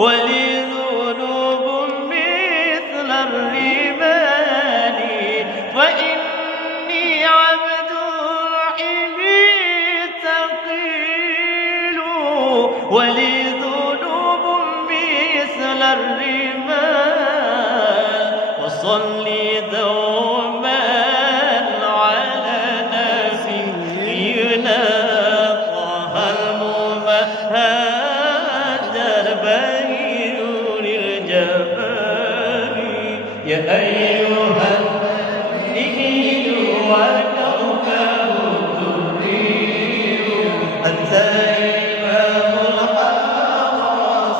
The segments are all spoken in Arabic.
ولذنوب مثل الرمال فإني عبد الحب ثقيل ولذنوب مثل الرمال وصلي دوما على نبينا طه المهاجر بين الجبال يا أيها النبي وكوكب الدري أنت إمام الحق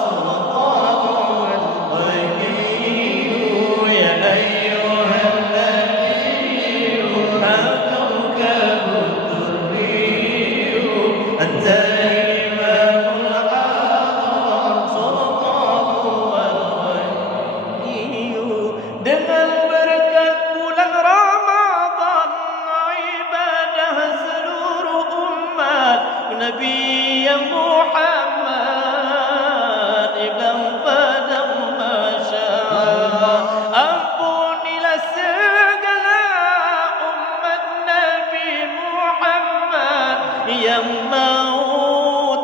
سلطان الغيب يا أيها النبي وكوكب الدري أنت إمام الحق سلطان الغيب dengan berkat bulan Ramadan ibadah seluruh umat Nabi yang Muhammad ibang padang masyaallah ampunilah segala umat Nabi Muhammad yang mau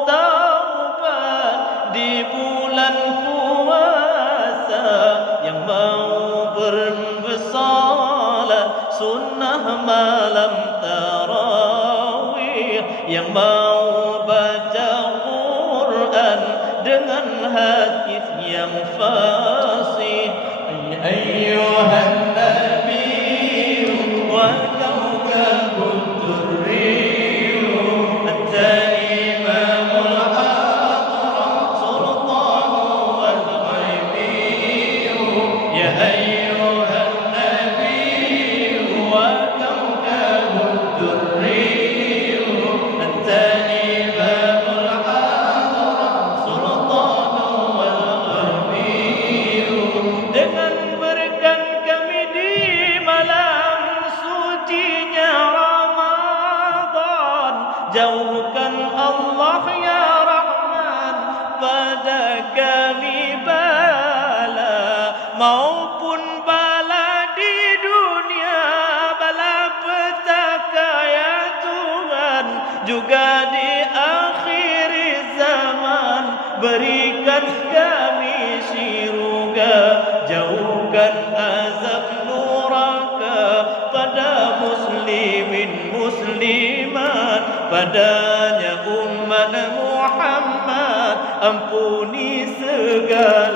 taubat di bulan puasa yang mau bersalat sunnah malam tarawih yang mau baca Quran dengan hadis yang fasih ayyuhan nabi wa kawkabud durri anta imamul haq sultanul ghaibi ya ayyuhan nabi wa kawkabud durri anta imamul haq sultanul ghaibi dengan berkat kami di malam sucinya Ramadan jauhkan Allah ya Rahman pada kami bala maupun bala di dunia bala petaka ya Tuhan juga di akhir zaman berikan kami syurga jauhkan azab neraka pada muslimin muslimat padanya umat Muhammad ampuni segala